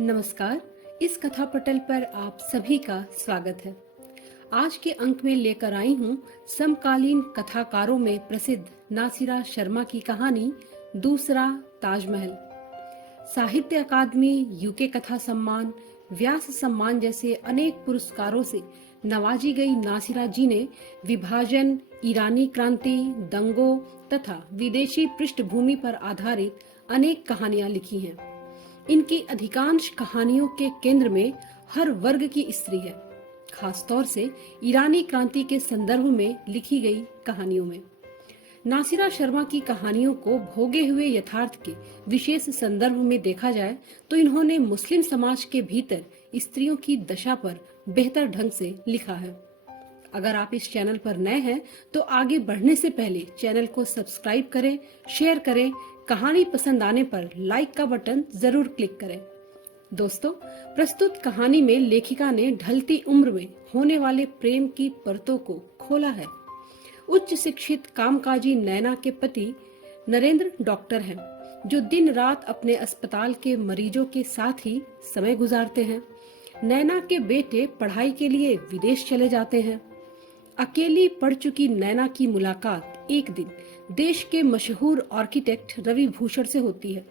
नमस्कार। इस कथा पटल पर आप सभी का स्वागत है। आज के अंक में लेकर आई हूँ समकालीन कथाकारों में प्रसिद्ध नासिरा शर्मा की कहानी दूसरा ताजमहल। साहित्य अकादमी, यूके कथा सम्मान, व्यास सम्मान जैसे अनेक पुरस्कारों से नवाजी गई नासिरा जी ने विभाजन, ईरानी क्रांति, दंगों तथा विदेशी पृष्ठभूमि पर आधारित अनेक कहानियां लिखी हैं। इनकी अधिकांश कहानियों के केंद्र में हर वर्ग की स्त्री है, खासतौर से ईरानी क्रांति के संदर्भ में लिखी गई कहानियों में। नासिरा शर्मा की कहानियों को भोगे हुए यथार्थ के विशेष संदर्भ में देखा जाए तो इन्होंने मुस्लिम समाज के भीतर स्त्रियों की दशा पर बेहतर ढंग से लिखा है। अगर आप इस चैनल पर नए हैं तो आगे बढ़ने से पहले चैनल को सब्सक्राइब करें, शेयर करें, कहानी पसंद आने पर लाइक का बटन जरूर क्लिक करें। दोस्तों, प्रस्तुत कहानी में लेखिका ने ढलती उम्र में होने वाले प्रेम की परतों को खोला है। उच्च शिक्षित कामकाजी नैना के पति नरेंद्र डॉक्टर हैं, जो दिन रात अपने अस्पताल के मरीजों के साथ ही समय गुजारते हैं। नैना के बेटे पढ़ाई के लिए विदेश चले जाते हैं। अकेली पढ़ चुकी नैना की मुलाकात एक दिन देश के मशहूर आर्किटेक्ट रवि भूषण से होती है।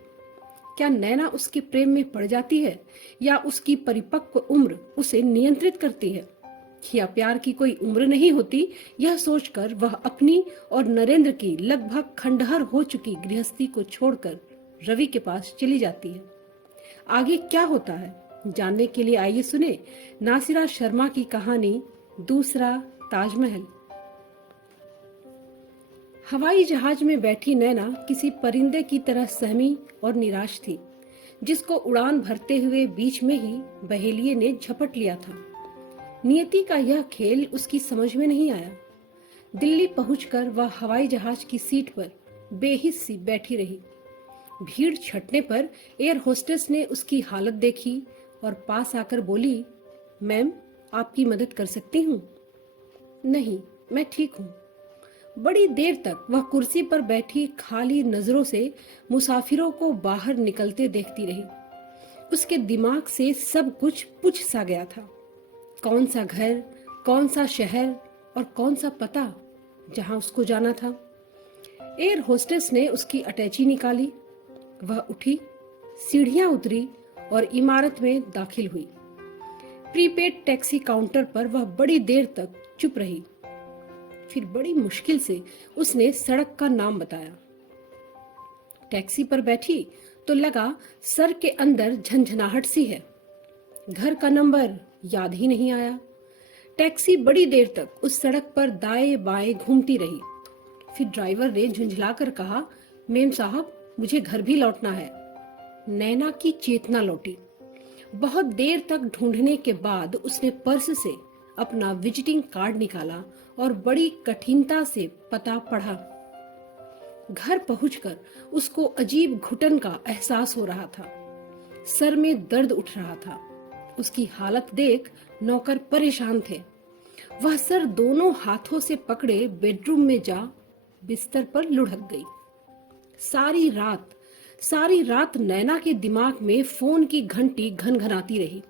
क्या नैना उसके प्रेम में पड़ जाती है या उसकी परिपक्व उम्र उसे नियंत्रित करती है? या प्यार की कोई उम्र नहीं होती, यह सोचकर वह अपनी और नरेंद्र की लगभग खंडहर हो चुकी गृहस्थी को छोड़कर रवि के पास चली जाती है। आगे क्या होता है जानने के लिए आइए सुने नासिरा शर्मा की कहानी दूसरा ताजमहल। हवाई जहाज में बैठी नैना किसी परिंदे की तरह सहमी और निराश थी, जिसको उड़ान भरते हुए बीच में ही बहेलिये ने झपट लिया था। नियति का यह खेल उसकी समझ में नहीं आया। दिल्ली पहुंचकर वह हवाई जहाज की सीट पर बेहिस सी बैठी रही। भीड़ छटने पर एयर होस्टेस ने उसकी हालत देखी और पास आकर बोली, मैम, आपकी मदद कर सकती हूँ? नहीं, मैं ठीक हूँ। बड़ी देर तक वह कुर्सी पर बैठी खाली नजरों से मुसाफिरों को बाहर निकलते देखती रही। उसके दिमाग से सब कुछ पुछ सा गया था। कौन सा घर, कौन सा शहर और कौन सा पता जहां उसको जाना था। एयर होस्टेस ने उसकी अटैची निकाली। वह उठी, सीढ़ियां उतरी और इमारत में दाखिल हुई। प्रीपेड टैक्सी काउंटर पर वह बड़ी देर तक चुप रही। फिर बड़ी मुश्किल से उसने सड़क का नाम बताया। टैक्सी पर बैठी तो लगा सर के अंदर झंझनाहट सी है। घर का नंबर याद ही नहीं आया। टैक्सी बड़ी देर तक उस सड़क पर दाएं बाएं घूमती रही। फिर ड्राइवर ने झुंझलाकर कहा, मेम साहब, मुझे घर भी लौटना है। नैना की चेतना लौटी। बहुत देर तक ढूंढने के बाद उसने पर्स से अपना विजिटिंग कार्ड निकाला और बड़ी कठिनता से पता पढ़ा। घर पहुंचकर उसको अजीब घुटन का एहसास हो रहा था। सर में दर्द उठ रहा था। उसकी हालत देख नौकर परेशान थे। वह सर दोनों हाथों से पकड़े बेडरूम में जा बिस्तर पर लुढ़क गई। सारी रात नैना के दिमाग में फोन की घंटी घनघनाती रही।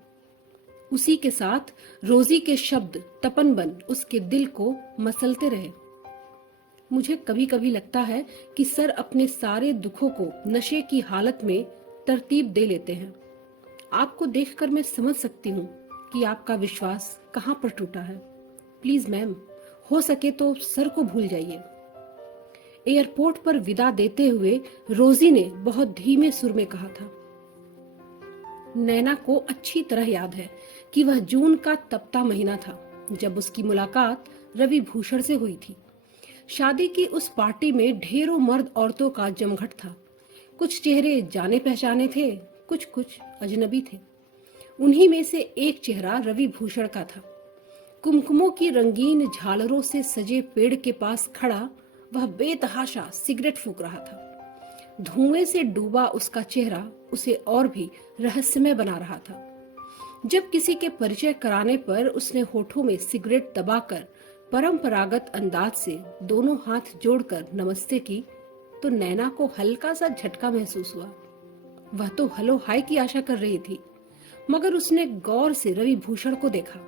उसी के साथ रोजी के शब्द तपन बन उसके दिल को मसलते रहे। मुझे कभी कभी लगता है कि सर अपने सारे दुखों को नशे की हालत में तरतीब दे लेते हैं। आपको देखकर मैं समझ सकती हूँ कि आपका विश्वास कहाँ पर टूटा है। प्लीज मैम, हो सके तो सर को भूल जाइए। एयरपोर्ट पर विदा देते हुए रोजी ने बहुत धीमे सुर में कहा था। नैना को अच्छी तरह याद है कि वह जून का तपता महीना था जब उसकी मुलाकात रवि भूषण से हुई थी। शादी की उस पार्टी में ढेरों मर्द औरतों का जमघट था। कुछ चेहरे जाने पहचाने थे, कुछ अजनबी थे। उन्हीं में से एक चेहरा रवि भूषण का था। कुमकुमों की रंगीन झालरों से सजे पेड़ के पास खड़ा वह बेतहाशा सिगरेट फूंक रहा था। धुएं से डूबा उसका चेहरा उसे और भी रहस्यमय बना रहा था। जब किसी के परिचय कराने पर उसने होठों में सिगरेट दबाकर परंपरागत अंदाज से दोनों हाथ जोड़कर नमस्ते की तो नैना को हल्का सा झटका महसूस हुआ। वह तो हेलो हाय की आशा कर रही थी, मगर उसने गौर से रवि भूषण को देखा।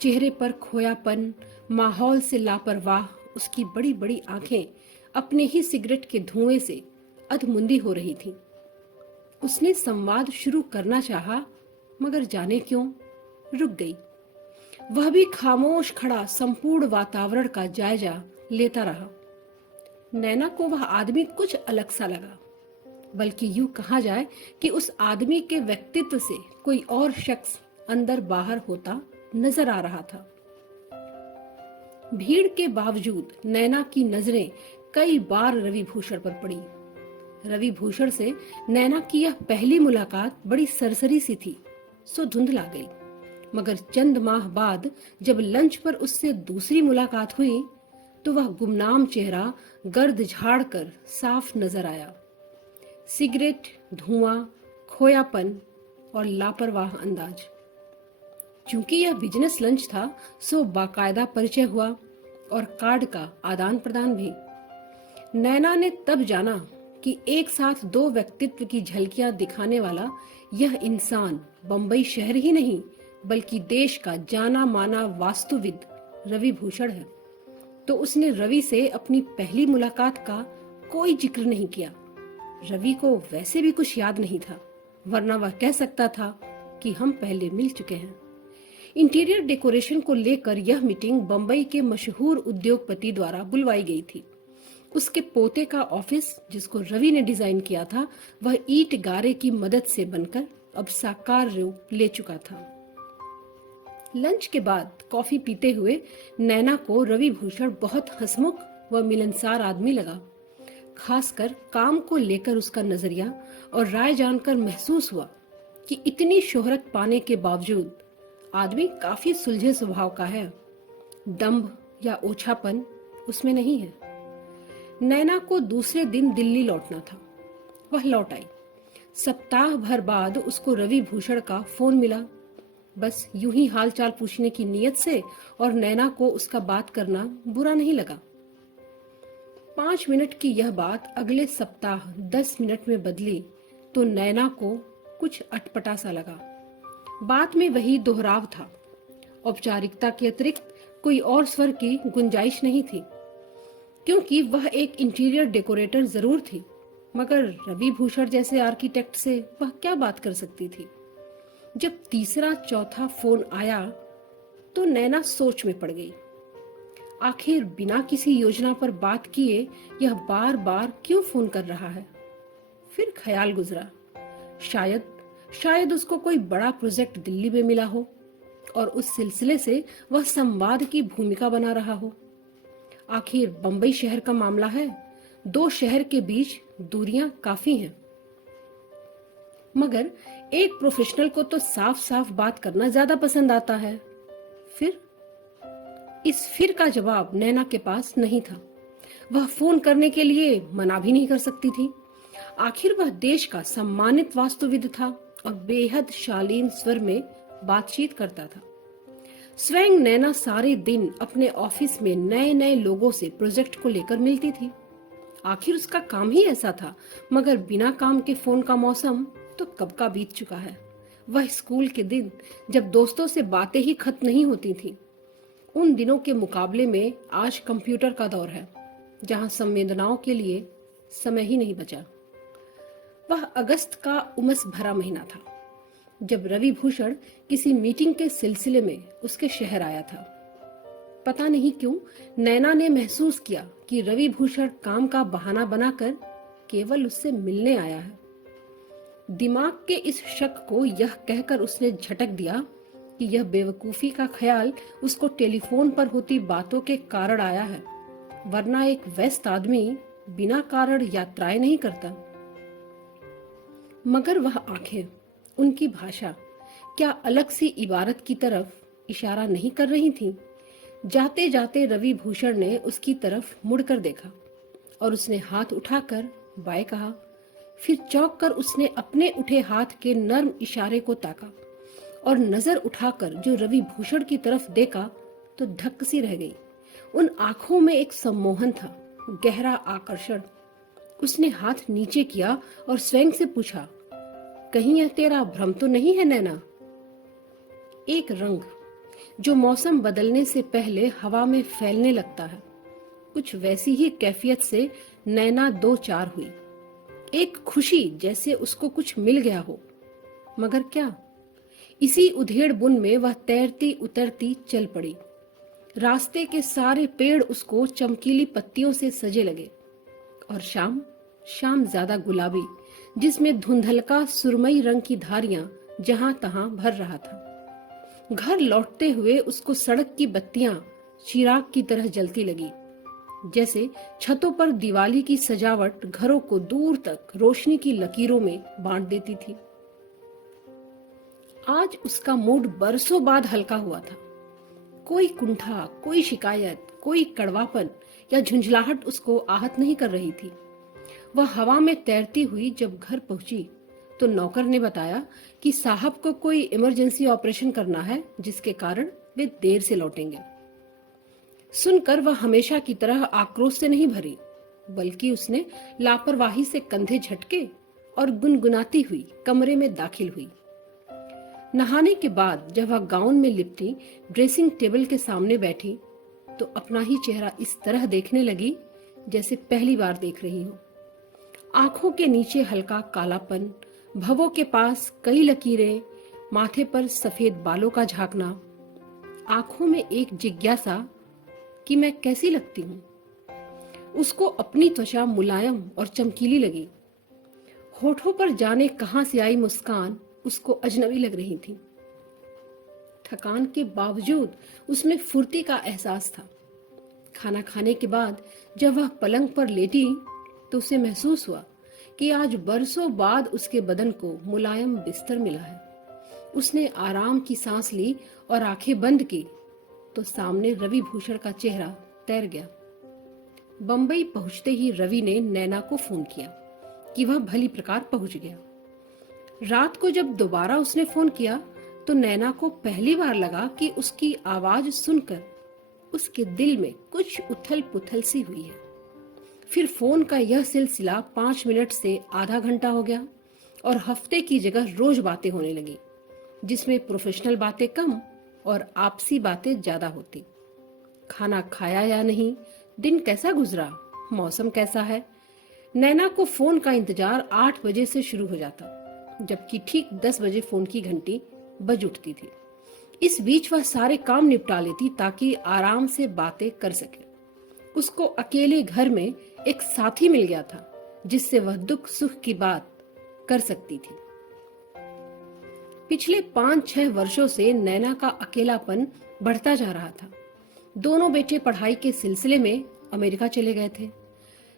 चेहरे पर खोयापन, माहौल से लापरवाह उसकी बड़ी बड़ी आंखें अपने ही सिगरेट के धुएं से अधमुंदी हो रही थीं। उसने संवाद शुरू करना चाहा, मगर जाने क्यों रुक गई। वह भी खामोश खड़ा संपूर्ण वातावरण का जायजा लेता रहा। नैना को वह आदमी कुछ अलग सा लगा, बल्कि यूं कहा जाए कि उस आदमी के व्यक्तित्व से कोई और शख्स अंदर बाहर होता नजर आ रहा था। भीड़ के बावजूद नैना की नजरें कई बार रवि भूषण पर पड़ी। रवि भूषण से नैना की यह पहली मुलाकात बड़ी सरसरी सी थी, सो धुंधला गई। मगर चंद माह बाद जब लंच पर उससे दूसरी मुलाकात हुई तो वह गुमनाम चेहरा गर्द झाड़ कर साफ नजर आया। सिगरेट, धुआं, खोयापन और लापरवाह अंदाज। चूंकि यह बिजनेस लंच था, सो बाकायदा परिचय हुआ और कार्ड का आदान प्रदान भी। नैना ने तब जाना कि एक साथ दो व्यक्तित्व की झलकियां दिखाने वाला यह इंसान बंबई शहर ही नहीं, बल्कि देश का जाना माना वास्तुविद रवि भूषण है। तो उसने रवि से अपनी पहली मुलाकात का कोई जिक्र नहीं किया। रवि को वैसे भी कुछ याद नहीं था, वरना वह कह सकता था कि हम पहले मिल चुके हैं। इंटीरियर डेकोरेशन को लेकर यह मीटिंग बंबई के मशहूर उद्योगपति द्वारा बुलवाई गई थी। उसके पोते का ऑफिस, जिसको रवि ने डिजाइन किया था, वह ईंट गारे की मदद से बनकर अब साकार रूप ले चुका था। लंच के बाद कॉफी पीते हुए नैना को रवि भूषण बहुत हंसमुख व मिलनसार आदमी लगा। खासकर काम को लेकर उसका नजरिया और राय जानकर महसूस हुआ कि इतनी शोहरत पाने के बावजूद आदमी काफी सुलझे स्वभाव का है। दंभ या ओछापन उसमें नहीं है। नैना को दूसरे दिन दिल्ली लौटना था। वह लौट आई। सप्ताह भर बाद उसको रवि भूषण का फोन मिला, बस यूं ही हालचाल पूछने की नीयत से, और नैना को उसका बात करना बुरा नहीं लगा। 5 मिनट की यह बात अगले सप्ताह 10 मिनट में बदली तो नैना को कुछ अटपटा सा लगा। बात में वही दोहराव था। औपचारिकता के अतिरिक्त कोई और स्वर की गुंजाइश नहीं थी, क्योंकि वह एक इंटीरियर डेकोरेटर जरूर थी, मगर रवि भूषण जैसे आर्किटेक्ट से वह क्या बात कर सकती थी। जब तीसरा चौथा फोन आया तो नैना सोच में पड़ गई। आखिर बिना किसी योजना पर बात किए यह बार बार क्यों फोन कर रहा है। फिर ख्याल गुजरा, शायद उसको कोई बड़ा प्रोजेक्ट दिल्ली में मिला हो और उस सिलसिले से वह संवाद की भूमिका बना रहा हो। आखिर बंबई शहर का मामला है, दो शहर के बीच दूरियां काफी हैं। मगर एक प्रोफेशनल को तो साफ साफ बात करना ज्यादा पसंद आता है। फिर का जवाब नैना के पास नहीं था। वह फोन करने के लिए मना भी नहीं कर सकती थी। आखिर वह देश का सम्मानित वास्तुविद था और बेहद शालीन स्वर में बातचीत करता था। स्वयं नैना सारे दिन अपने ऑफिस में नए नए लोगों से प्रोजेक्ट को लेकर मिलती थी। आखिर उसका काम ही ऐसा था। मगर बिना काम के फोन का मौसम तो कब का बीत चुका है। वह स्कूल के दिन जब दोस्तों से बातें ही खत्म नहीं होती थी। उन दिनों के मुकाबले में आज कंप्यूटर का दौर है, जहां संवेदनाओं के लिए समय ही नहीं बचा। वह अगस्त का उमस भरा महीना था जब रवि भूषण किसी मीटिंग के सिलसिले में उसके शहर आया था। पता नहीं क्यों नैना ने महसूस किया कि रवि भूषण काम का बहाना बनाकर केवल उससे मिलने आया है। दिमाग के इस शक को यह कहकर उसने झटक दिया कि यह बेवकूफी का ख्याल उसको टेलीफोन पर होती बातों के कारण आया है, वरना एक व्यस्त आदमी बिना कारण यात्राएं नहीं करता। मगर वह आंखें, उनकी भाषा क्या अलग सी इबारत की तरफ इशारा नहीं कर रही थीं? जाते जाते रवि भूषण ने उसकी तरफ मुड़कर देखा और उसने हाथ उठाकर बाय कहा। फिर चौंक कर उसने अपने उठे हाथ के नर्म इशारे को ताका और नजर उठाकर जो रवि भूषण की तरफ देखा तो धक्क सी रह गई। उन आंखों में एक सम्मोहन था, गहरा आकर्षण। उसने हाथ नीचे किया और स्वयं से पूछा, कहीं यह तेरा भ्रम तो नहीं है नैना? एक रंग जो मौसम बदलने से पहले हवा में फैलने लगता है, कुछ वैसी ही कैफियत से नैना दो चार हुई। एक खुशी जैसे उसको कुछ मिल गया हो, मगर क्या। इसी उधेड़ बुन में वह तैरती उतरती चल पड़ी। रास्ते के सारे पेड़ उसको चमकीली पत्तियों से सजे लगे, और शाम शाम ज्यादा गुलाबी, जिसमें धुंधलका सुरमई रंग की धारियां जहां तहां भर रहा था। घर लौटते हुए उसको सड़क की बत्तियां चिराग की तरह जलती लगी, जैसे छतों पर दिवाली की सजावट घरों को दूर तक रोशनी की लकीरों में बांट देती थी। आज उसका मूड बरसों बाद हल्का हुआ था। कोई कुंठा, कोई शिकायत, कोई कड़वापन या झुंझलाहट उसको आहत नहीं कर रही थी। वह हवा में तैरती हुई जब घर पहुंची तो नौकर ने बताया कि साहब को कोई इमरजेंसी ऑपरेशन करना है, जिसके कारण वे देर से लौटेंगे। सुनकर वह हमेशा की तरह आक्रोश से नहीं भरी, बल्कि उसने लापरवाही से कंधे झटके और गुनगुनाती हुई कमरे में दाखिल हुई। नहाने के बाद जब वह गाउन में लिपटी ड्रेसिंग टेबल के सामने बैठी तो अपना ही चेहरा इस तरह देखने लगी जैसे पहली बार देख रही हो। आंखों के नीचे हल्का कालापन, भवों के पास कई लकीरें, माथे पर सफेद बालों का झांकना, आंखों में एक जिज्ञासा कि मैं कैसी लगती हूँ। उसको अपनी त्वचा मुलायम और चमकीली लगी। होठों पर जाने कहां से आई मुस्कान उसको अजनबी लग रही थी। थकान के बावजूद उसमें फुर्ती का एहसास था। खाना खाने के बाद जब वह पलंग पर लेटी तो उसे महसूस हुआ कि आज बरसों बाद उसके बदन को मुलायम बिस्तर मिला है। उसने आराम की सांस ली और आंखें बंद की तो सामने रवि भूषण का चेहरा तैर गया। बंबई पहुंचते ही रवि ने नैना को फोन किया कि वह भली प्रकार पहुंच गया। रात को जब दोबारा उसने फोन किया तो नैना को पहली बार लगा कि उसकी आवाज सुनकर उसके दिल में कुछ उथल पुथल सी हुई है। फिर फोन का यह सिलसिला 5 मिनट से आधा घंटा हो गया और हफ्ते की जगह रोज बातें होने लगी, जिसमें प्रोफेशनल बातें कम और आपसी बातें ज्यादा होती। खाना खाया या नहीं, दिन कैसा गुजरा, मौसम कैसा है। नैना को फोन का इंतजार 8 बजे से शुरू हो जाता, जबकि ठीक 10 बजे फोन की घंटी बज उठती थी। इस बीच वह सारे काम निपटा लेती ताकि आराम से बातें कर सके। उसको अकेले घर में एक साथी मिल गया था जिससे वह दुख सुख की बात कर सकती थी। पिछले 5-6 वर्षों से नैना का अकेलापन बढ़ता जा रहा था। दोनों बेटे पढ़ाई के सिलसिले में अमेरिका चले गए थे।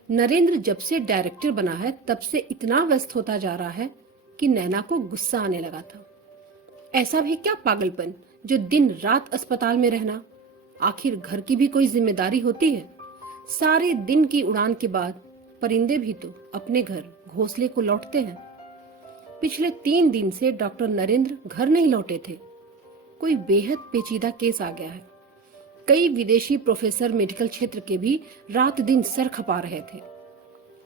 नरेंद्र जब से डायरेक्टर बना है तब से इतना व्यस्त होता जा रहा है कि नैना को गुस्सा आने लगा था। ऐसा भी क्या पागलपन जो दिन रात अस्पताल में रहना। आखिर घर की भी कोई जिम्मेदारी होती है। सारे दिन की उड़ान के बाद परिंदे भी तो अपने घर घोंसले को लौटते हैं। पिछले 3 दिन से डॉक्टर नरेंद्र घर नहीं लौटे थे। कोई बेहद पेचीदा केस आ गया है। कई विदेशी प्रोफेसर मेडिकल क्षेत्र के भी रात दिन सर खपा रहे थे।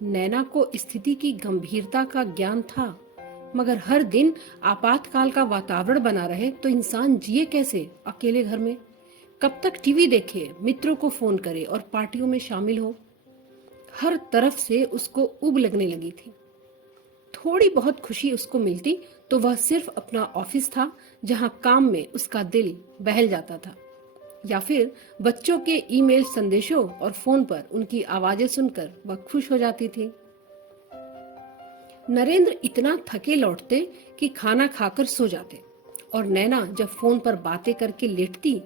नैना को स्थिति की गंभीरता का ज्ञान था, मगर हर दिन आपातकाल का वातावरण बना रहे तो इंसान जिए कैसे अकेले घर में। कब तक टीवी देखे, मित्रों को फोन करे और पार्टियों में शामिल हो। हर तरफ से उसको उब लगने लगी थी। थोड़ी बहुत खुशी उसको मिलती तो वह सिर्फ अपना ऑफिस था जहां काम में उसका दिल बहल जाता था, या फिर बच्चों के ईमेल संदेशों और फोन पर उनकी आवाजें सुनकर वह खुश हो जाती थी। नरेंद्र इतना थके लौटते कि खाना खाकर सो जाते और नैना जब फोन पर बातें करके लेटती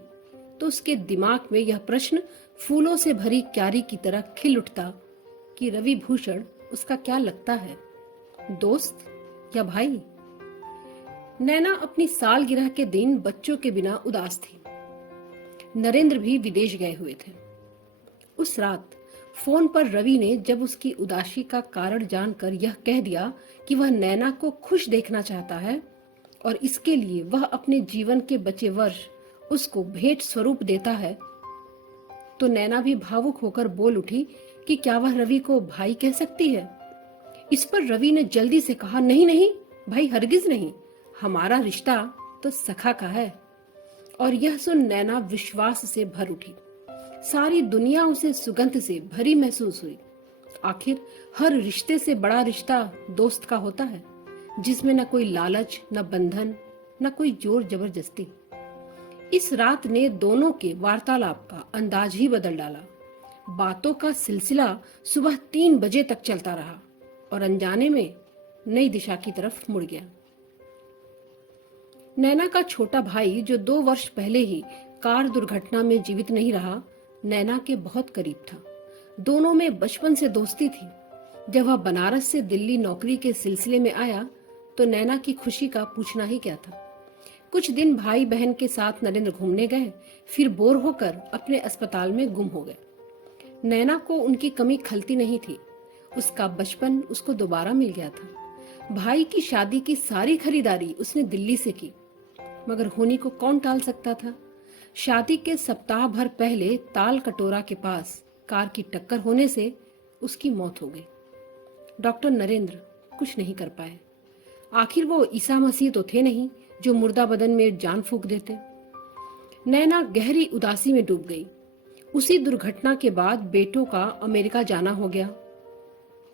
तो उसके दिमाग में यह प्रश्न फूलों से भरी क्यारी की तरह खिल उठता कि रवि भूषण उसका क्या लगता है, दोस्त या भाई। नैना अपनी सालगिरह के दिन बच्चों के बिना उदास थी। नरेंद्र भी विदेश गए हुए थे। उस रात फोन पर रवि ने जब उसकी उदासी का कारण जानकर यह कह दिया कि वह नैना को खुश देखना चाहता है और इसके लिए वह अपने जीवन के बचे वर्ष उसको भेंट स्वरूप देता है, तो नैना भी भावुक होकर बोल उठी कि क्या वह रवि को भाई कह सकती है। इस पर रवि ने जल्दी से कहा, नहीं नहीं भाई, हरगिज नहीं, हमारा रिश्ता तो सखा का है। और यह सुन नैना विश्वास से भर उठी। सारी दुनिया उसे सुगंध से भरी महसूस हुई। आखिर हर रिश्ते से बड़ा रिश्ता दोस्त का होता है, जिसमें न कोई लालच, न बंधन, न कोई जोर जबरदस्ती। इस रात ने दोनों के वार्तालाप का अंदाज ही बदल डाला। बातों का सिलसिला सुबह 3 बजे तक चलता रहा और अनजाने में नई दिशा की तरफ मुड़ गया। नैना का छोटा भाई, जो 2 वर्ष पहले ही कार दुर्घटना में जीवित नहीं रहा, नैना के बहुत करीब था। दोनों में बचपन से दोस्ती थी। जब वह बनारस से दिल्ली नौकरी के सिलसिले में आया तो नैना की खुशी का पूछना ही क्या था। कुछ दिन भाई बहन के साथ नरेंद्र घूमने गए, फिर बोर होकर अपने अस्पताल में गुम हो गए। नैना को उनकी कमी खलती नहीं थी। उसका बचपन उसको दोबारा मिल गया था। भाई की शादी की सारी खरीदारी उसने दिल्ली से की, मगर होनी को कौन टाल सकता था। शादी के सप्ताह भर पहले ताल कटोरा के पास कार की टक्कर होने से उसकी मौत हो गई। डॉक्टर नरेंद्र कुछ नहीं कर पाए। आखिर वो ईसा मसीह तो थे नहीं जो मुर्दा बदन में जान फूंक देते। नैना गहरी उदासी में डूब गई। उसी दुर्घटना के बाद बेटों का अमेरिका जाना हो गया।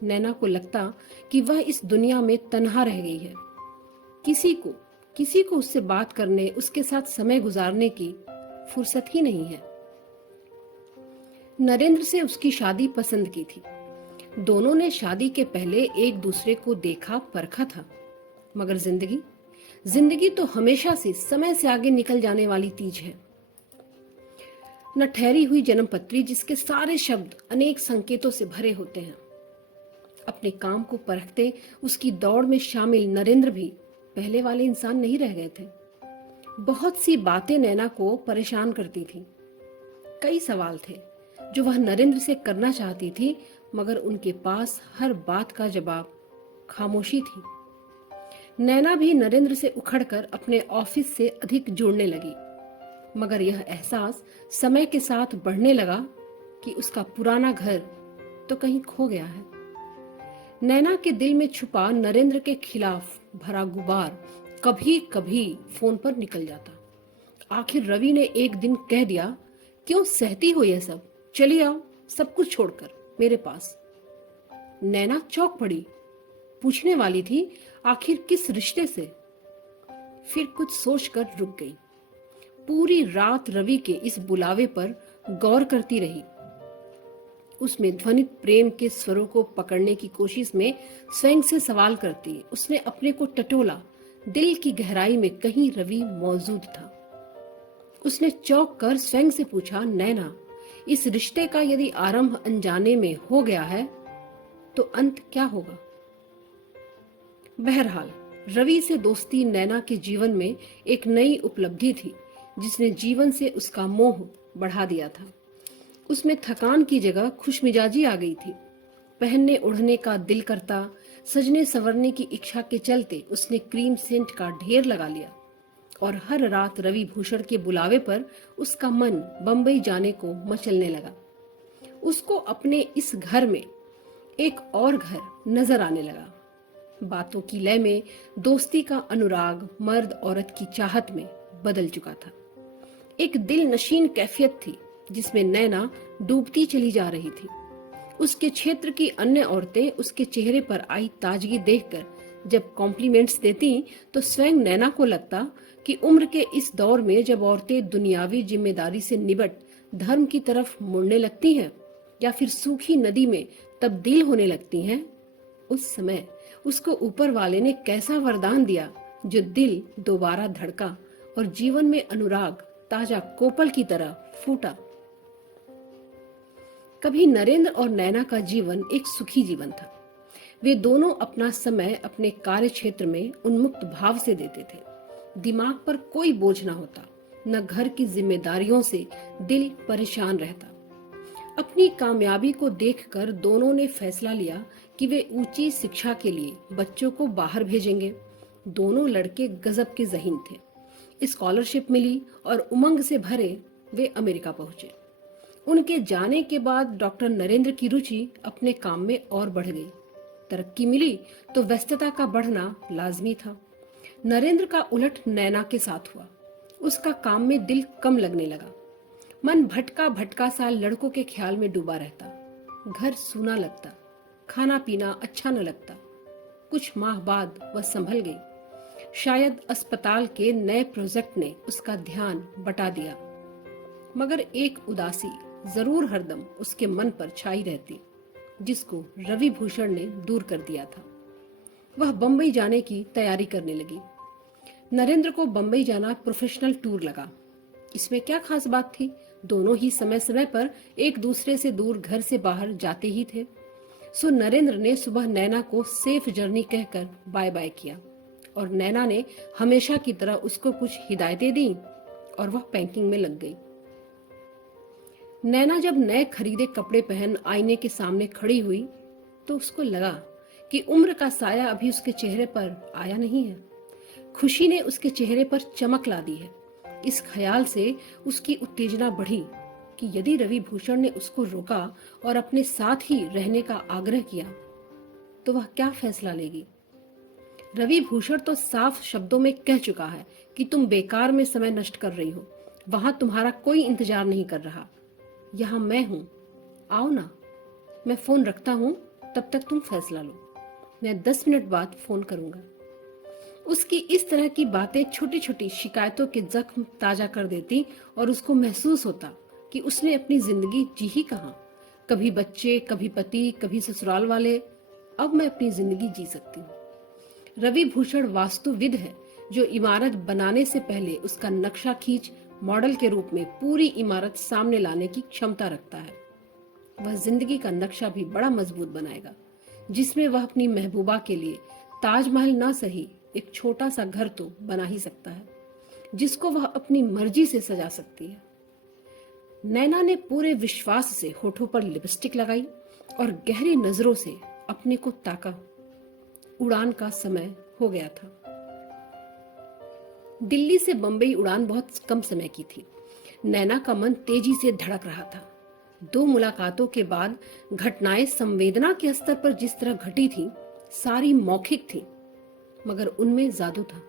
नैना को लगता कि वह इस दुनिया में तन्हा रह गई है। किसी को उससे बात करने, उसके साथ समय गुजारने की फुर्सत ही नहीं है। नरेंद्र से उसकी शादी पसंद की थी। दोनों ने शादी के पहले एक दूसरे को देखा परखा था, मगर जिंदगी तो हमेशा से समय से आगे निकल जाने वाली चीज है। न ठहरी हुई जन्मपत्री जिसके सारे शब्द अनेक संकेतों से भरे होते हैं। अपने काम को परखते उसकी दौड़ में शामिल नरेंद्र भी पहले वाले इंसान नहीं रह गए थे। बहुत सी बातें नैना को परेशान करती थी। कई सवाल थे जो वह नरेंद्र से करना चाहती थी, मगर उनके पास हर बात का जवाब खामोशी थी। नैना भी नरेंद्र से उखड़कर अपने ऑफिस से अधिक जुड़ने लगी, मगर यह एहसास समय के साथ बढ़ने लगा कि उसका पुराना घर तो कहीं खो गया है। नैना के दिल में छुपा नरेंद्र के खिलाफ भरा गुबार कभी कभी फोन पर निकल जाता। आखिर रवि ने एक दिन कह दिया, क्यों सहती हो यह सब, चली आओ सब कुछ छोड़कर मेरे पास। नैना चौंक पड़ी, पूछने वाली थी आखिर किस रिश्ते से, फिर कुछ सोचकर रुक गई। पूरी रात रवि के इस बुलावे पर गौर करती रही। उसमें ध्वनित प्रेम के स्वरों को पकड़ने की कोशिश में स्वयं से सवाल करती उसने अपने को टटोला। दिल की गहराई में कहीं रवि मौजूद था। उसने चौंक कर स्वयं से पूछा, नैना, इस रिश्ते का यदि आरंभ अनजाने में हो गया है तो अंत क्या होगा? बहरहाल रवि से दोस्ती नैना के जीवन में एक नई उपलब्धि थी, जिसने जीवन से उसका मोह बढ़ा दिया था। उसमें थकान की जगह खुशमिजाजी आ गई थी। पहनने ओढ़ने का दिल करता, सजने संवरने की इच्छा के चलते उसने क्रीम सेंट का ढेर लगा लिया और हर रात रवि भूषण के बुलावे पर उसका मन बंबई जाने को मचलने लगा। उसको अपने इस घर में एक और घर नजर आने लगा। बातों की लय में दोस्ती का अनुराग मर्द औरत की चाहत में बदल चुका था। एक दिल नशीन कैफियत थी जिसमें नैना डूबती चली जा रही थी। उसके क्षेत्र की अन्य औरतें उसके चेहरे पर आई ताजगी देखकर जब कॉम्प्लीमेंट्स देती तो स्वयं नैना को लगता कि उम्र के इस दौर में जब औरतें दुनियावी जिम्मेदारी से निबट धर्म की तरफ मुड़ने लगती हैं या फिर सूखी नदी में तब्दील होने लगती हैं, उस समय उसको ऊपर वाले ने कैसा वरदान दिया जो दिल दोबारा धड़का और जीवन में अनुराग ताजा कोपल की तरह फूटा। कभी नरेंद्र और नैना का जीवन एक सुखी जीवन था। वे दोनों अपना समय अपने कार्य क्षेत्र में उन्मुक्त भाव से देते थे। दिमाग पर कोई बोझ न होता, न घर की जिम्मेदारियों से दिल परेशान रहता। अपनी कामयाबी को देखकर दोनों ने फैसला लिया कि वे ऊंची शिक्षा के लिए बच्चों को बाहर भेजेंगे। दोनों लड़के गजब के ज़हीन थे। स्कॉलरशिप मिली और उमंग से भरे वे अमेरिका पहुंचे। उनके जाने के बाद डॉक्टर नरेंद्र की रुचि अपने काम में और बढ़ गई। तरक्की मिली तो व्यस्तता का बढ़ना लाजमी था। नरेंद्र का उलट नैना के साथ हुआ। उसका काम में दिल कम लगने लगा। मन भटका भटका सा लड़कों के ख्याल में डूबा रहता। घर सूना लगता, खाना पीना अच्छा न लगता। कुछ माह बाद वह संभल गई। शायद अस्पताल के नए प्रोजेक्ट ने उसका ध्यान बटा दिया, मगर एक उदासी जरूर हरदम उसके मन पर छाई रहती, जिसको रवि भूषण ने दूर कर दिया था। वह बंबई जाने की तैयारी करने लगी। नरेंद्र को बंबई जाना प्रोफेशनल टूर लगा। इसमें क्या खास बात थी? दोनों ही समय समय पर एक दूसरे से दूर घर से बाहर जाते ही थे। सो नरेंद्र ने सुबह नैना को सेफ जर्नी कहकर बाय बाय किया और नैना ने हमेशा की तरह उसको कुछ हिदायतें दी और वह पैकिंग में लग गई। नैना जब नए खरीदे कपड़े पहन आईने के सामने खड़ी हुई तो उसको लगा कि उम्र का साया अभी उसके चेहरे पर आया नहीं है। खुशी ने उसके चेहरे पर चमक ला दी है। इस ख्याल से उसकी उत्तेजना बढ़ी कि यदि रवि भूषण ने उसको रोका और अपने साथ ही रहने का आग्रह किया तो वह क्या फैसला लेगी। रवि भूषण तो साफ शब्दों में कह चुका है कि तुम बेकार में समय नष्ट कर रही हो, वहां तुम्हारा कोई इंतजार नहीं कर रहा, यहां मैं हूं, आओ ना, मैं फोन रखता हूं, तब तक तुम फैसला लो, मैं 10 मिनट बाद फोन करूंगा। उसकी इस तरह की बातें छोटी छोटी शिकायतों के जख्म ताजा कर देती और उसको महसूस होता कि उसने अपनी जिंदगी जी ही कहाँ। कभी बच्चे, कभी पति, कभी ससुराल वाले, अब मैं अपनी जिंदगी जी सकती हूँ। रवि भूषण वास्तुविद है जो इमारत बनाने से पहले उसका नक्शा खींच मॉडल के रूप में पूरी इमारत सामने लाने की क्षमता रखता है। वह जिंदगी का नक्शा भी बड़ा मजबूत बनाएगा, जिसमें वह अपनी महबूबा के लिए ताजमहल ना सही एक छोटा सा घर तो बना ही सकता है, जिसको वह अपनी मर्जी से सजा सकती है। नैना ने पूरे विश्वास से होठों पर लिपस्टिक लगाई और गहरी नजरों से अपने को ताका। उड़ान का समय हो गया था। दिल्ली से बंबई उड़ान बहुत कम समय की थी। नैना का मन तेजी से धड़क रहा था। 2 मुलाकातों के बाद घटनाएं संवेदना के स्तर पर जिस तरह घटी थी, सारी मौखिक थी, मगर उनमें जादू था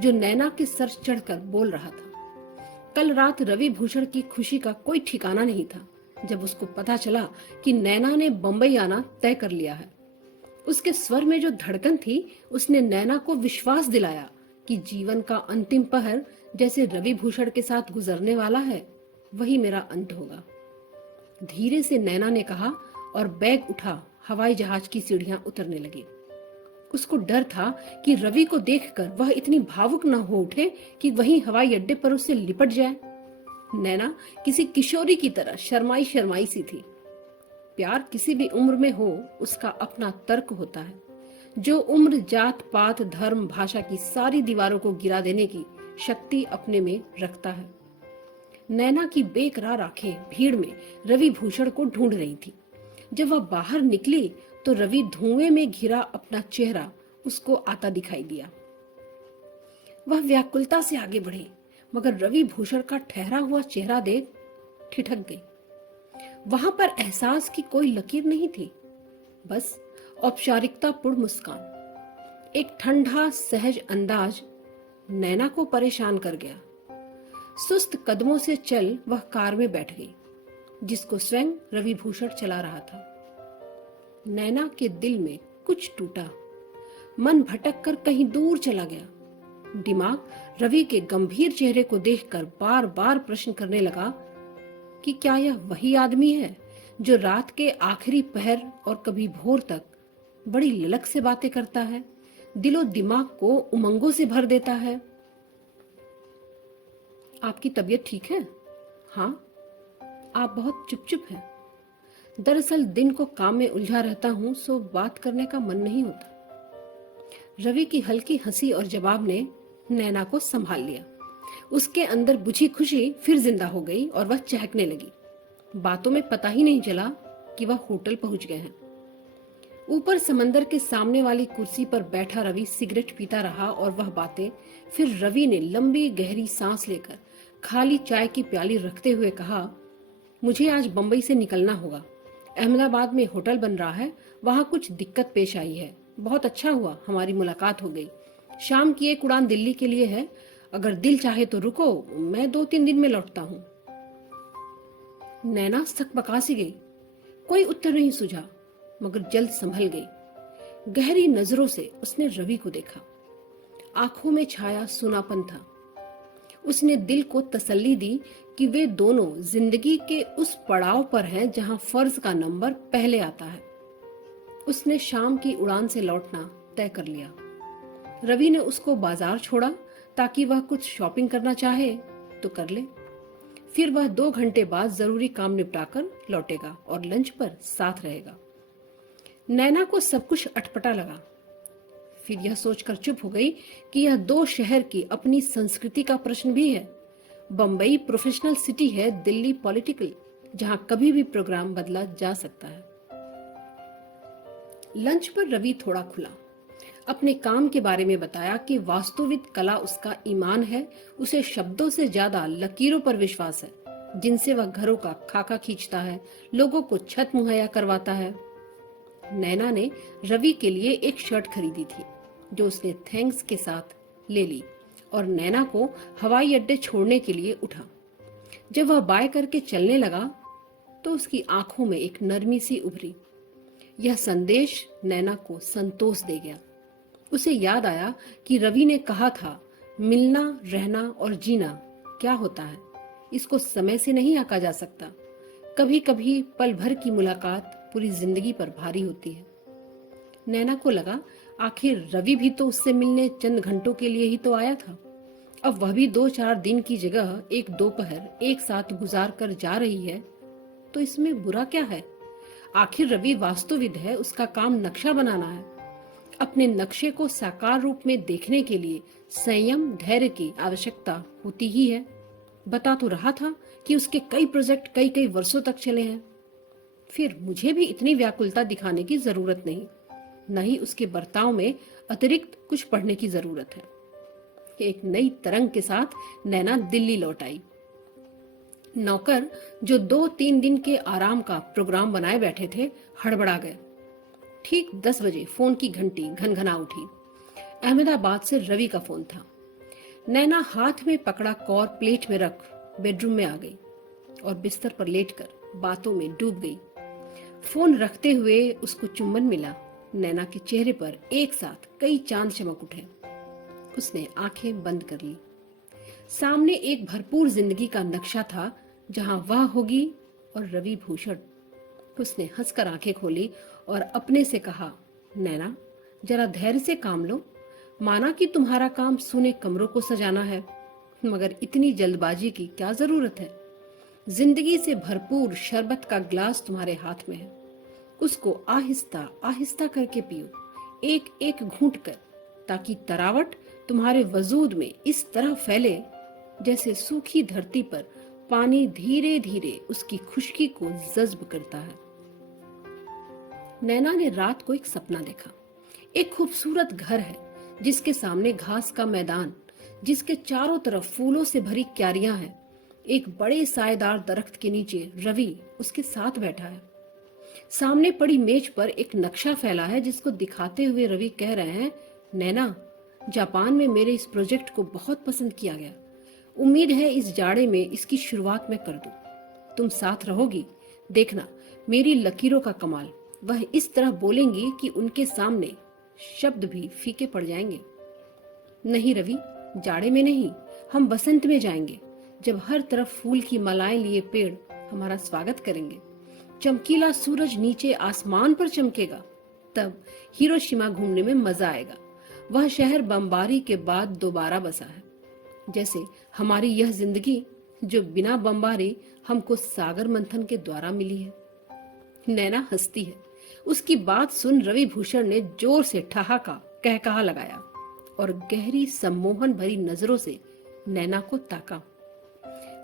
जो नैना के सर चढ़कर बोल रहा था। कल रात रवि भूषण की खुशी का कोई ठिकाना नहीं था जब उसको पता चला कि नैना ने बंबई आना तय कर लिया है। उसके स्वर में जो धड़कन थी, उसने नैना को विश्वास दिलाया कि जीवन का अंतिम पहर जैसे रवि भूषण के साथ गुजरने वाला है, वही मेरा अंत होगा। धीरे से नैना ने कहा और बैग उठा हवाई जहाज की सीढ़ियां उतरने लगी। उसको डर था कि रवि को देखकर वह इतनी भावुक न हो उठे कि वहीं हवाई अड्डे पर उससे लिपट जाए। नैना किसी किशोरी की तरह शर्माई शर्माई सी थी। प्यार किसी भी उम्र में हो, उसका अपना तर्क होता है, जो उम्र, जात पात, धर्म, भाषा की सारी दीवारों को गिरा देने की शक्ति अपने में रखता है। नैना की बेकरार आंखें भीड़ में रवि भूषण को ढूंढ रही थी। जब वह बाहर निकली तो रवि धुएं में घिरा अपना चेहरा उसको आता दिखाई दिया। वह व्याकुलता से आगे बढ़ी, मगर रवि भूषण का ठहरा हुआ चेहरा देख ठिठक गई। वहां पर एहसास की कोई लकीर नहीं थी, बस औपचारिकतापूर्ण मुस्कान। एक ठंडा सहज अंदाज नैना को परेशान कर गया। सुस्त कदमों से चल वह कार में बैठ गई, जिसको स्वयं रवि भूषण चला रहा था। नैना के दिल में कुछ टूटा, मन भटक कर कहीं दूर चला गया। दिमाग रवि के गंभीर चेहरे को देखकर बार बार प्रश्न करने लगा कि क्या यह वही आदमी है जो रात के आखिरी पहर और कभी भोर तक बड़ी ललक से बातें करता है, दिलो दिमाग को उमंगों से भर देता है। आपकी तबीयत ठीक है? हाँ, आप बहुत चुप चुप हैं। दरअसल दिन को काम में उलझा रहता हूं, सो बात करने का मन नहीं होता। रवि की हल्की हंसी और जवाब ने नैना को संभाल लिया। उसके अंदर बुझी खुशी फिर जिंदा हो गई और वह चहकने लगी। बातों में पता ही नहीं चला कि वह होटल पहुंच गए हैं। ऊपर समंदर के सामने वाली कुर्सी पर बैठा रवि सिगरेट पीता रहा और वह बातें। फिर रवि ने लंबी गहरी सांस लेकर खाली चाय की प्याली रखते हुए कहा, मुझे आज बंबई से निकलना होगा। अहमदाबाद में होटल बन रहा है, वहां कुछ दिक्कत पेश आई है। बहुत अच्छा हुआ हमारी मुलाकात हो गई। शाम की एक उड़ान दिल्ली के लिए है। अगर दिल चाहे तो रुको, मैं 2-3 दिन में लौटता हूँ। नैना सकबका सी गई। कोई उत्तर नहीं सूझा, मगर जल्द संभल गई। गहरी नजरों से उसने रवि को देखा। आंखों में छाया सुनापन था। उसने दिल को तसल्ली दी कि वे दोनों जिंदगी के उस पड़ाव पर हैं जहां फर्ज का नंबर पहले आता है। उसने शाम की उड़ान से लौटना तय कर लिया। रवि ने उसको बाजार छोड़ा ताकि वह कुछ शॉपिंग करना चाहे तो कर ले। फिर वह 2 घंटे बाद जरूरी काम निपटाकर लौटेगा और लंच पर साथ रहेगा। नैना को सब कुछ अटपटा लगा। फिर यह सोचकर चुप हो गई कि यह 2 शहर की अपनी संस्कृति का प्रश्न भी है। बंबई प्रोफेशनल सिटी है, दिल्ली पॉलिटिकल, जहां कभी भी प्रोग्राम बदला जा सकता है। लंच पर रवि थोड़ा खुला। अपने काम के बारे में बताया कि वास्तुविद कला उसका ईमान है। उसे शब्दों से ज्यादा लकीरों पर विश्वास है, जिनसे वह घरों का खाका खींचता है, लोगों को छत मुहैया करवाता है। नैना ने रवि के लिए एक शर्ट खरीदी थी, जो उसने थैंक्स के साथ ले ली और नैना को हवाई अड्डे छोड़ने के लिए उठा। जब वह बाय करके चलने लगा तो उसकी आंखों में एक नरमी सी उभरी। यह संदेश नैना को संतोष दे गया। उसे याद आया कि रवि ने कहा था, मिलना, रहना और जीना क्या होता है, इसको समय से नहीं आंका जा सकता। कभी कभी पल भर की मुलाकात पूरी जिंदगी पर भारी होती है। नैना को लगा, आखिर रवि भी तो उससे मिलने चंद घंटों के लिए ही तो आया था। अब वह भी 2-4 दिन की जगह एक दोपहर एक साथ गुजार कर जा रही है, तो इसमें बुरा क्या है? आखिर रवि वास्तुविद है, उसका काम नक्शा बनाना है। अपने नक्शे को साकार रूप में देखने के लिए संयम, धैर्य की आवश्यकता होती ही है। बता तो रहा था कि उसके कई प्रोजेक्ट कई कई वर्षों तक चले हैं। फिर मुझे भी इतनी व्याकुलता दिखाने की जरूरत नहीं, न ही उसके बर्ताव में अतिरिक्त कुछ पढ़ने की जरूरत है। एक नई तरंग के साथ नैना दिल्ली लौट आई। नौकर, जो 2-3 दिन के आराम का प्रोग्राम बनाए बैठे थे, हड़बड़ा गए। ठीक 10 बजे फोन की घंटी घनघना उठी। अहमदाबाद से रवि का फोन था। नैना हाथ में पकड़ा कौर प्लेट में रख बेडरूम में आ गई और बिस्तर पर लेटकर बातों में डूब गई। फोन रखते हुए उसको चुम्बन मिला। नैना के चेहरे पर एक साथ कई चांद चमक उठे। उसने आंखें बंद कर ली। सामने एक भरपूर जिंदगी का नक्शा था, जहां वह होगी और रवि भूषण। उसने हंसकर आंखें खोली और अपने से कहा, नैना, जरा धैर्य से काम लो। माना कि तुम्हारा काम सूने कमरों को सजाना है, मगर इतनी जल्दबाजी की क्या जरूरत है? जिंदगी से भरपूर शरबत का ग्लास तुम्हारे हाथ में है। उसको आहिस्ता आहिस्ता करके पियो, एक एक घूंट कर, ताकि तरावट तुम्हारे वजूद में इस तरह फैले जैसे सूखी धरती पर पानी धीरे धीरे उसकी खुशकी को जज्ब करता है। नैना ने रात को एक सपना देखा। एक खूबसूरत घर है, जिसके सामने घास का मैदान, जिसके चारों तरफ फूलों से भरी क्यारियां हैं। एक बड़े सायेदार दरख्त के नीचे रवि उसके साथ बैठा है। सामने पड़ी मेज पर एक नक्शा फैला है, जिसको दिखाते हुए रवि कह रहे हैं, नैना, जापान में मेरे इस प्रोजेक्ट को बहुत पसंद किया गया। उम्मीद है इस जाड़े में इसकी शुरुआत मैं कर दूं। तुम साथ रहोगी, देखना मेरी लकीरों का कमाल। वह इस तरह बोलेंगी कि उनके सामने शब्द भी फीके पड़ जाएंगे। नहीं रवि, जाड़े में नहीं, हम बसंत में जाएंगे, जब हर तरफ फूल की मालाएं लिए पेड़ हमारा स्वागत करेंगे। चमकीला सूरज नीचे आसमान पर चमकेगा, तब हिरोशिमा घूमने में मजा आएगा। वह शहर बमबारी के बाद दोबारा बसा है, जैसे हमारी यह जिंदगी, जो बिना बमबारी हमको सागर मंथन के द्वारा मिली है। नैना हंसती है। उसकी बात सुन रवि भूषण ने जोर से ठहाका कहकहा लगाया और गहरी सम्मोहन भरी नजरों से नैना को ताका।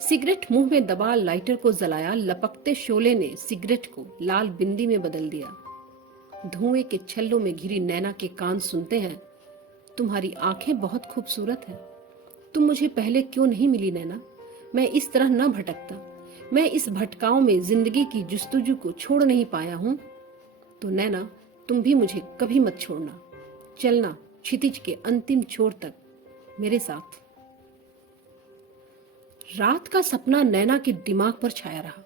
सिगरेट मुंह में दबा लाइटर को जलाया। लपकते शोले ने सिगरेट को लाल बिंदी में बदल दिया। धुएं के छल्लों में घिरी नैना के कान सुनते हैं, तुम्हारी आंखें बहुत खूबसूरत हैं। तुम मुझे पहले क्यों नहीं मिली नैना? मैं इस तरह न भटकता। मैं इस भटकाव में जिंदगी की जुस्तजू को छोड़ नहीं पाया हूँ। तो नैना, तुम भी मुझे कभी मत छोड़ना। चलना क्षितिज के अंतिम छोर तक मेरे साथ। रात का सपना नैना के दिमाग पर छाया रहा।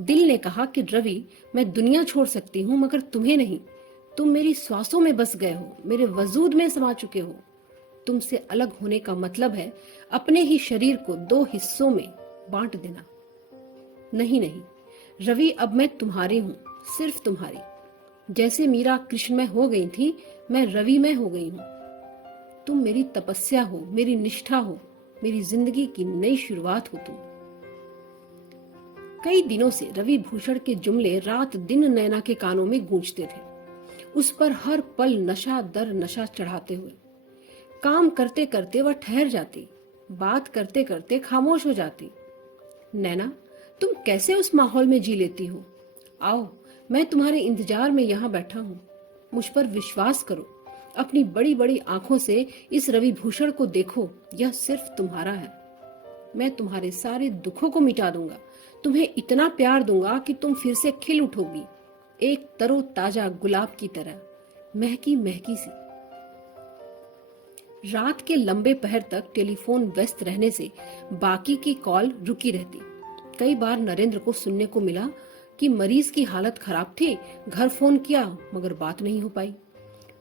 दिल ने कहा कि रवि, मैं दुनिया छोड़ सकती हूँ मगर तुम्हें नहीं। तुम मेरी श्वासों में बस गए हो, मेरे वजूद में समा चुके हो। तुमसे अलग होने का मतलब है अपने ही शरीर को दो हिस्सों में बांट देना। नहीं नहीं रवि, अब मैं तुम्हारी हूँ, सिर्फ तुम्हारी। जैसे मीरा कृष्ण में हो गई थी, मैं रवि में हो गई हूँ। तुम मेरी तपस्या हो, मेरी निष्ठा हो, मेरी जिंदगी की नई शुरुआत हो तुम। कई दिनों से रवि भूषण के जुमले रात दिन नैना के कानों में गूंजते थे, उस पर हर पल नशा दर नशा चढ़ाते हुए। काम करते करते वह ठहर जाती, बात करते करते खामोश हो जाती। नैना, तुम कैसे उस माहौल में जी लेती हो? आओ, मैं तुम्हारे इंतजार में यहाँ बैठा हूँ। मुझ पर विश्वास करो, अपनी बड़ी बड़ी आंखों से इस रवि भूषण को देखो, यह सिर्फ तुम्हारा है। मैं तुम्हारे सारे दुखों को मिटा दूंगा, तुम्हें इतना प्यार दूंगा कि तुम फिर से खिल उठोगी, एक तरोताजा गुलाब की तरह, महकी महकी सी। रात के लंबे पहर तक टेलीफोन व्यस्त रहने से बाकी की कॉल रुकी रहती। कई बार नरेंद्र को सुनने को मिला कि मरीज की हालत खराब थी, घर फोन किया मगर बात नहीं हो पाई।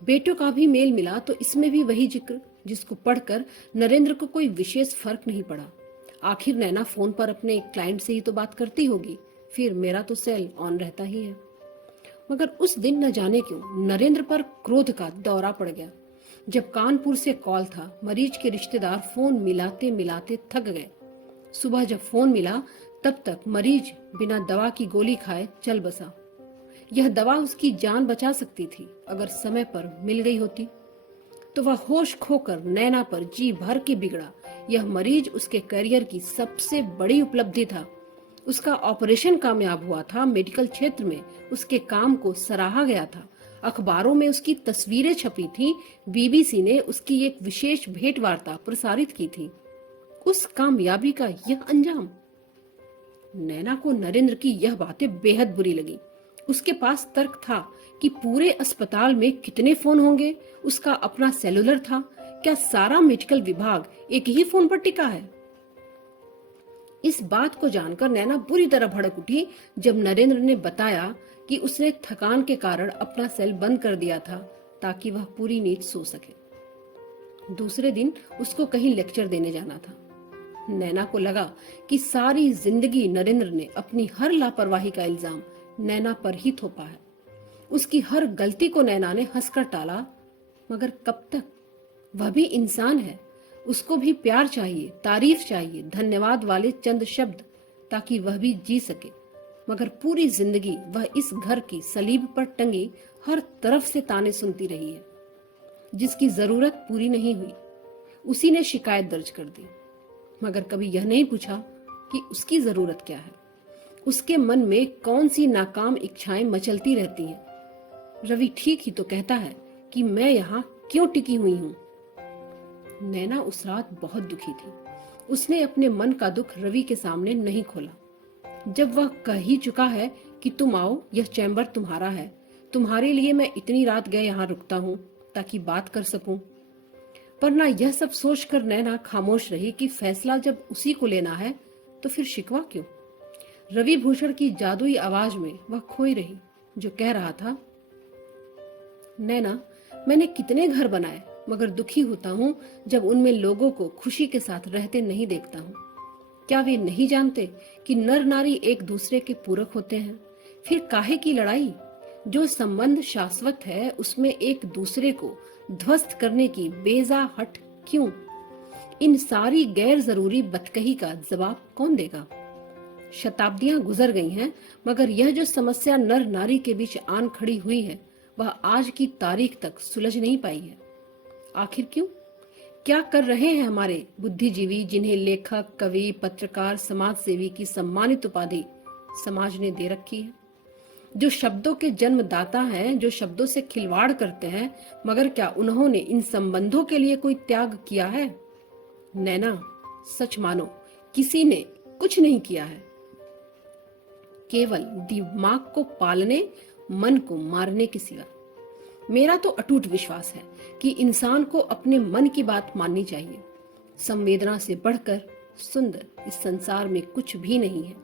बेटों का भी मेल मिला तो इसमें भी वही जिक्र, जिसको पढ़कर नरेंद्र को कोई विशेष फर्क नहीं पड़ा। आखिर नैना फोन पर अपने क्लाइंट से ही तो बात करती होगी, फिर मेरा तो सेल ऑन रहता ही है। मगर उस दिन न जाने क्यों नरेंद्र पर क्रोध का दौरा पड़ गया। जब कानपुर से कॉल था, मरीज के रिश्तेदार फोन मिलाते मिलाते थक गए। सुबह जब फोन मिला तब तक मरीज बिना दवा की गोली खाए चल बसा। यह दवा उसकी जान बचा सकती थी, अगर समय पर मिल गई होती। तो वह होश खोकर नैना पर जी भर के बिगड़ा। यह मरीज उसके करियर की सबसे बड़ी उपलब्धि था। उसका ऑपरेशन कामयाब हुआ था, मेडिकल क्षेत्र में उसके काम को सराहा गया था, अखबारों में उसकी तस्वीरें छपी थी, बीबीसी ने उसकी एक विशेष भेंट वार्ता प्रसारित की थी। उस कामयाबी का यह अंजाम। नैना को नरेंद्र की यह बातें बेहद बुरी लगी। उसके पास तर्क था कि पूरे अस्पताल में कितने फोन होंगे, उसका अपना सेलुलर था, क्या सारा मेडिकल विभाग एक ही फोन पर टिका है? इस बात को जानकर नैना बुरी तरह भड़क उठी जब नरेंद्र ने बताया कि उसने थकान के कारण अपना सेल बंद कर दिया था ताकि वह पूरी नींद सो सके। दूसरे दिन उसको कहीं लेक्चर देने जाना था। नैना को लगा कि सारी जिंदगी नरेंद्र ने अपनी हर लापरवाही का इल्जाम नैना पर ही थोपा है। उसकी हर गलती को नैना ने हंसकर टाला, मगर कब तक? वह भी इंसान है, उसको भी प्यार चाहिए, तारीफ चाहिए, धन्यवाद वाले चंद शब्द, ताकि वह भी जी सके। मगर पूरी जिंदगी वह इस घर की सलीब पर टंगी हर तरफ से ताने सुनती रही है। जिसकी जरूरत पूरी नहीं हुई, उसी ने शिकायत दर्ज कर दी, मगर कभी यह नहीं पूछा कि उसकी जरूरत क्या है, उसके मन में कौन सी नाकाम इच्छाएं मचलती रहती हैं। रवि ठीक ही तो कहता है कि मैं यहाँ क्यों टिकी हुई हूँ। नैना उस रात बहुत दुखी थी। उसने अपने मन का दुख रवि के सामने नहीं खोला। जब वह कह ही चुका है कि तुम आओ, यह चैम्बर तुम्हारा है, तुम्हारे लिए मैं इतनी रात गए यहाँ रुकता हूँ ताकि बात कर सकूं। पर ना यह सब सोचकर नैना खामोश रही कि फैसला जब उसी को लेना है तो फिर शिकवा क्यों। रवि भूषण की जादुई आवाज में वह खोई रही जो कह रहा था, नैना, मैंने कितने घर बनाए मगर दुखी होता हूँ जब उनमें लोगों को खुशी के साथ रहते नहीं देखता हूँ। क्या वे नहीं जानते कि नर नारी एक दूसरे के पूरक होते हैं? फिर काहे की लड़ाई? जो संबंध शाश्वत है उसमें एक दूसरे को ध्वस्त करने की बेजा हट क्यों? इन सारी गैर जरूरी बतकही का जवाब कौन देगा? शताब्दियां गुजर गई हैं, मगर यह जो समस्या नर नारी के बीच आन खड़ी हुई है वह आज की तारीख तक सुलझ नहीं पाई है। आखिर क्यों? क्या कर रहे हैं हमारे बुद्धिजीवी, जिन्हें लेखक, कवि, पत्रकार, समाज सेवी की सम्मानित उपाधि समाज ने दे रखी है? जो शब्दों के जन्मदाता हैं, जो शब्दों से खिलवाड़ करते हैं, मगर क्या उन्होंने इन संबंधों के लिए कोई त्याग किया है? नैना, सच मानो, किसी ने कुछ नहीं किया है। केवल दिमाग को पालने, मन को मारने के सिवा। मेरा तो अटूट विश्वास है कि इंसान को अपने मन की बात माननी चाहिए, संवेदना से बढ़कर, सुंदर इस संसार में कुछ भी नहीं है।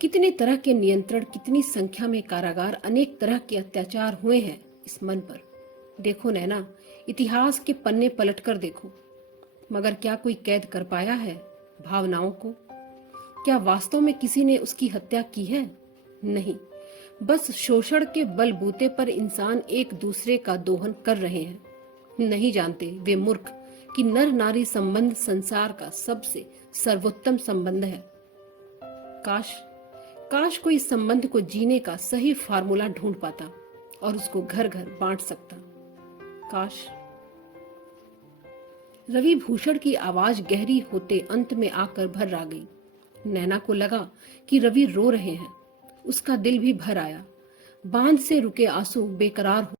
कितने तरह के नियंत्रण, कितनी संख्या में कारागार, अनेक तरह के अत्याचार हुए हैं इस मन पर। देखो नैना, इतिहास के पन्ने पलटकर देखो, मगर क्या कोई कैद कर पाया है भावनाओं को? क्या वास्तव में किसी ने उसकी हत्या की है? नहीं, बस शोषण के बलबूते पर इंसान एक दूसरे का दोहन कर रहे हैं। नहीं जानते वे मूर्ख कि नर नारी संबंध संसार का सबसे सर्वोत्तम संबंध है। काश काश कोई इस संबंध को जीने का सही फार्मूला ढूंढ पाता और उसको घर घर बांट सकता। काश। रवि भूषण की आवाज गहरी होते अंत में आकर भर आ गई। नैना को लगा कि रवि रो रहे हैं। उसका दिल भी भर आया। बांध से रुके आंसू बेकरार